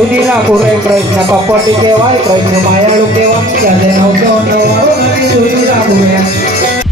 સુધી રાખું રે કૃષ્ણ કપટી કહેવાય કૃષ્ણ માયાળુ કહેવાય ત્યાં નવ નવાળું નથી સુધી રાખું રે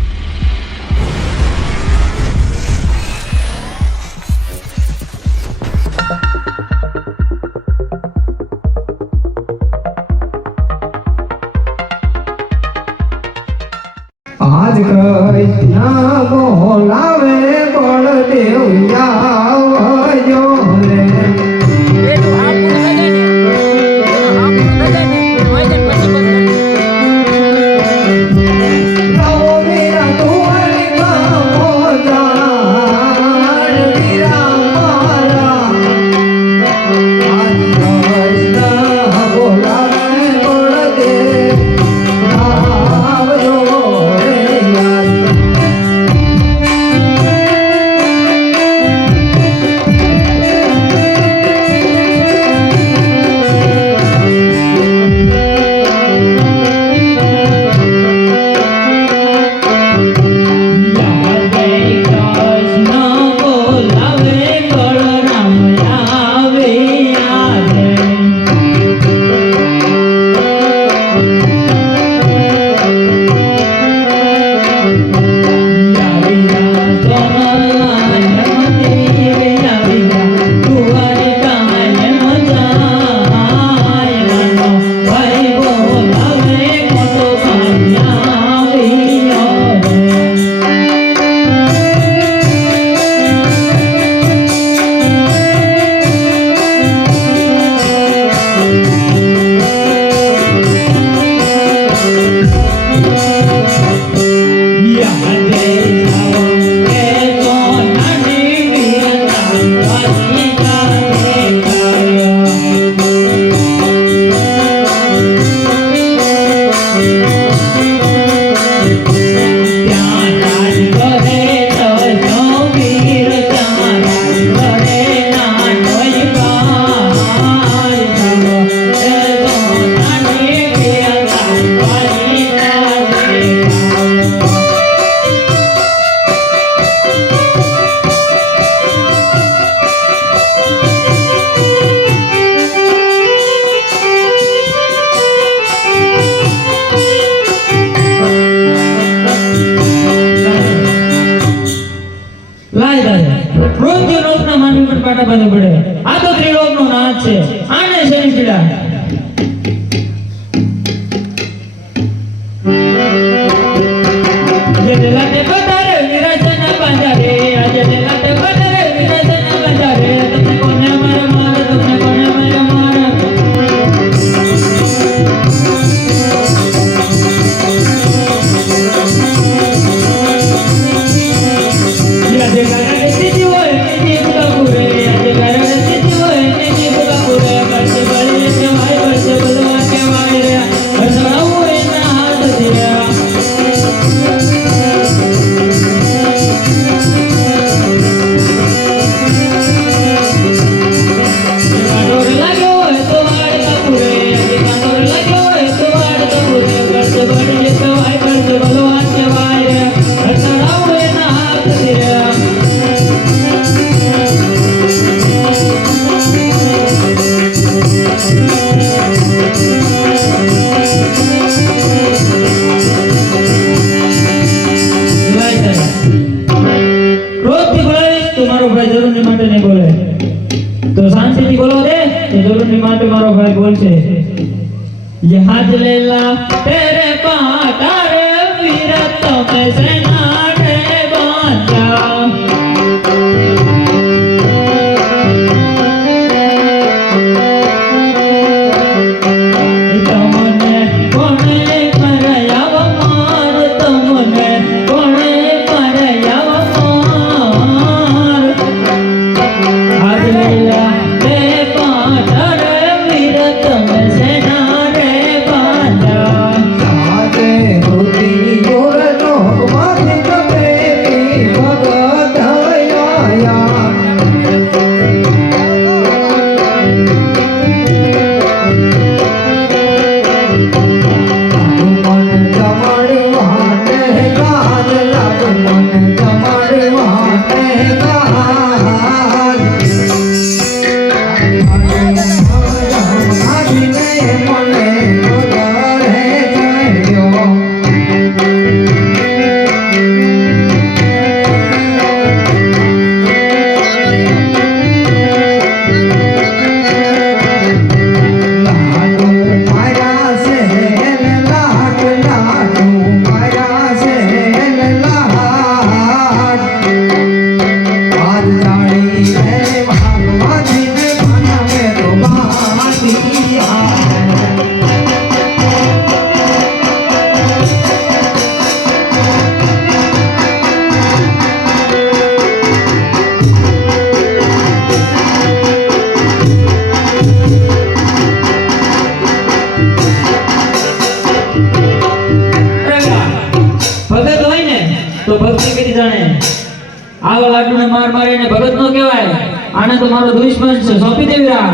આને તો મારો દુશ્મન છે. સોંપી દેવી રા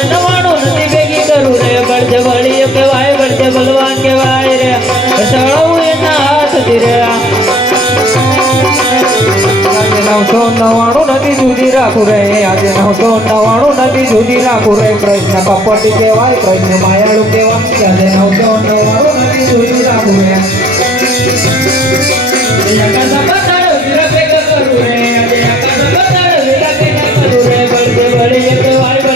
આજે નજરે નવાણું નથી ભેગી કરું રે બળતે બળી કહેવાય બળતે બલવાન કહેવાય રે ચડાવું એના હાથથી રે આજે નવસો નવાણું નથી જુદી રાખું રે આજે નવસો નવાણું નથી જુદી રાખું રે કૃષ્ણ કપટી કહેવાય કૃષ્ણ માયાળુ કહેવાય આજે નવસો નવાણું નથી જુદી રાખું રે આકાશ બતાડો વિરપે કરું રે આજે આકાશ બતાડો વિરપે કરું રે બળતે બળી કહેવાય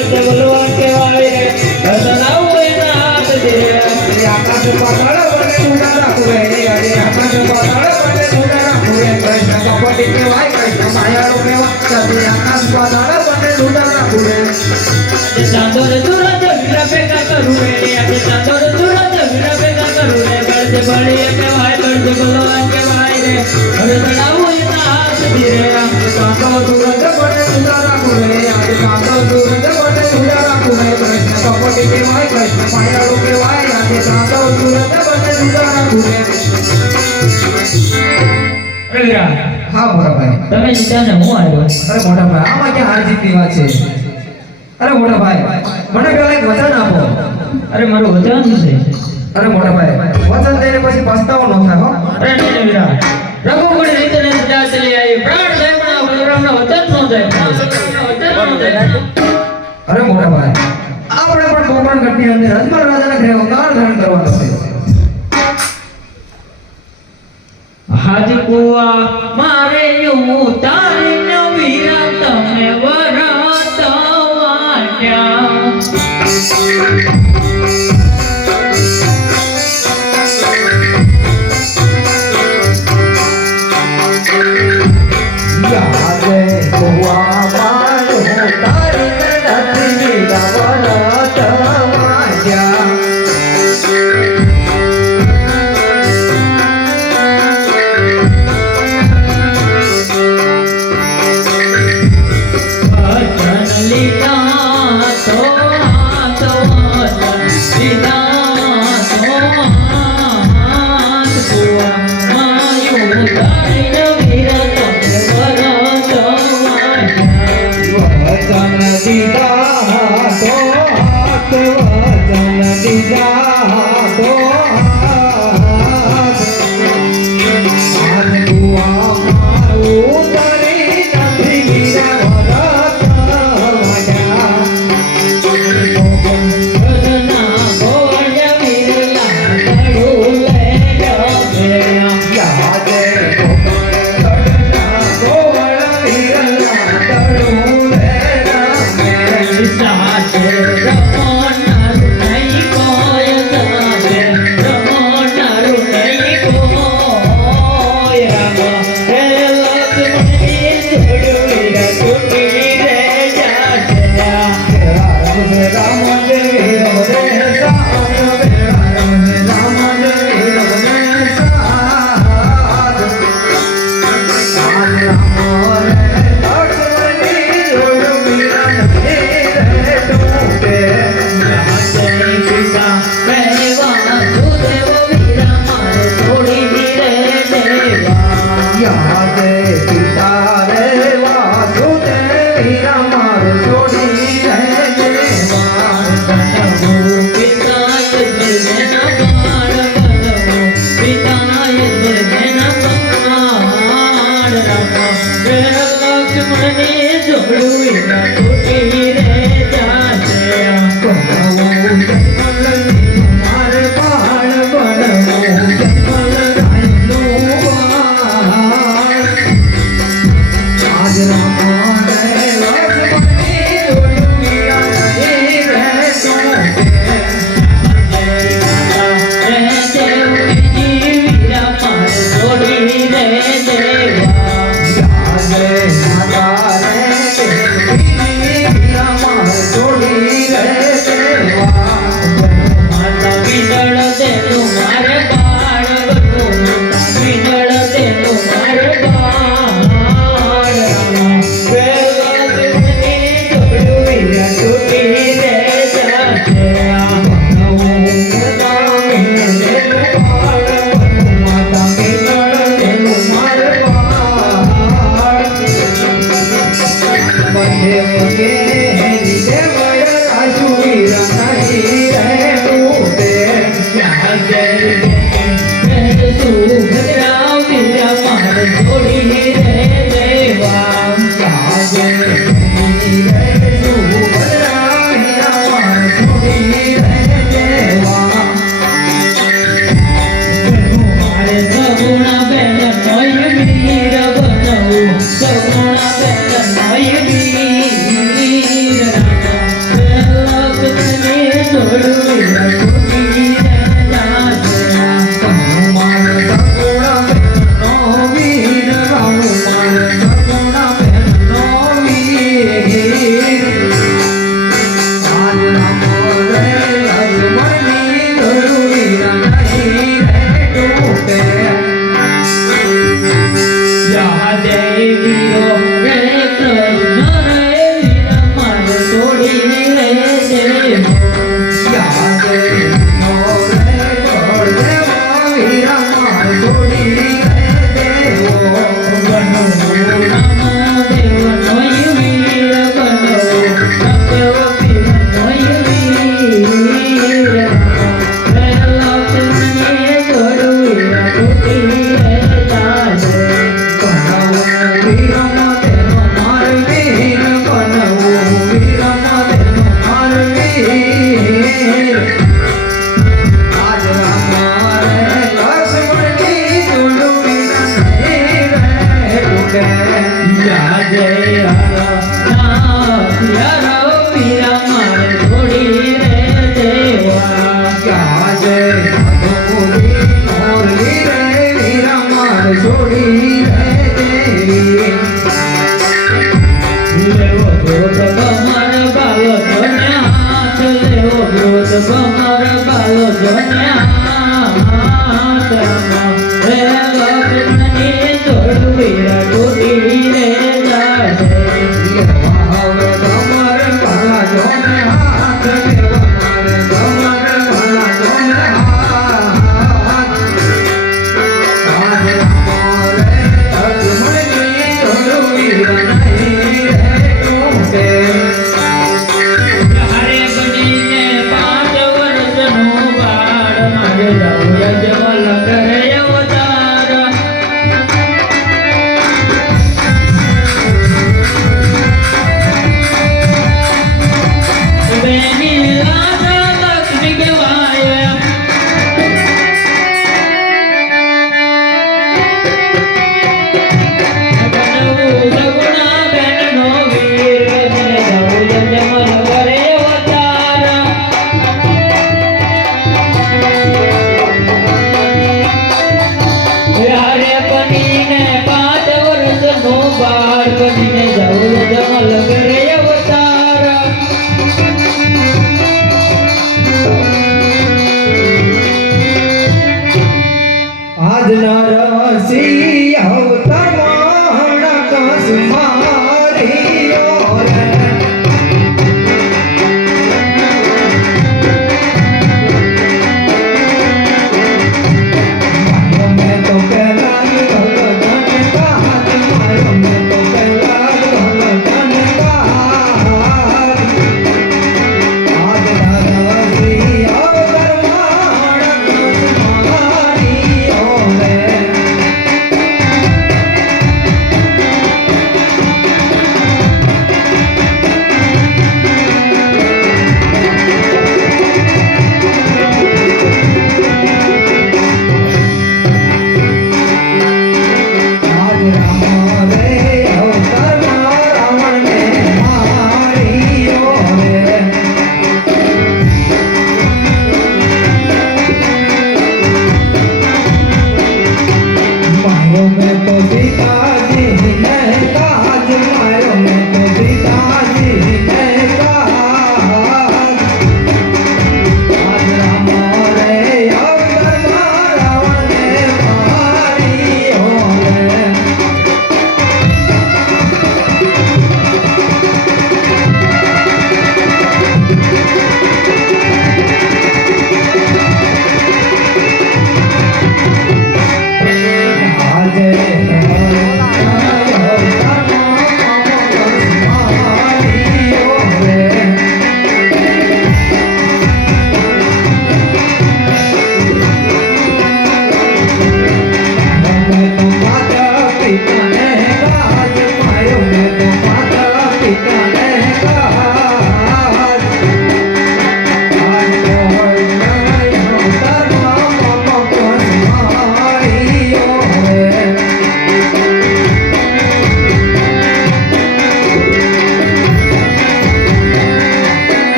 હા મોટા ભાઈ. તમે જીત્યા ને હું આવ્યો મોટા ભાઈ આમાં ક્યાં હાર જીતની વાત છે? મોટા ભાઈ મને પેલા એક વચન આપો. અરે મારું વચન છે? અરે મોટા ભાઈ વચન દઈને પછી પસ્તાવો ન થાય હો. અરે નહીં વીરા રઘુકુળ રીતને સજા ચલી આવી. પ્રાણ જાય પણ વચન નો જાય વચન નો જાય અરે મોટા ભાઈ આપણે પણ કોપણગઢની અંદર અજમલ રાજાના ઘરે અવતાર ધારણ કરવાનો છે. હાજી કુવા મારે એવું તારીને વીરા તમે વરાતા વાટ્યા.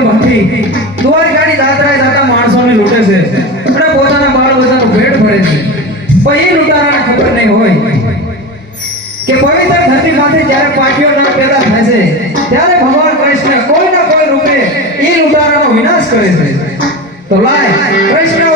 નામનો કુશલ દોરી ગાડી જાત્રાએ જતા માણસોને લૂંટે છે. અને પોતાના બાળ બધાનો ભેટ ભરે છે. પછી લૂંટારાને ખબર નહીં હોય કે પવિત્ર ધરતી માંથી જ્યારે પાટીઓ ના પેદા થાય છે, ત્યારે ભગવાન કૃષ્ણ કોઈ ના કોઈ રૂપે એ લૂંટારાનો વિનાશ કરે છે. તો લાય, કૃષ્ણ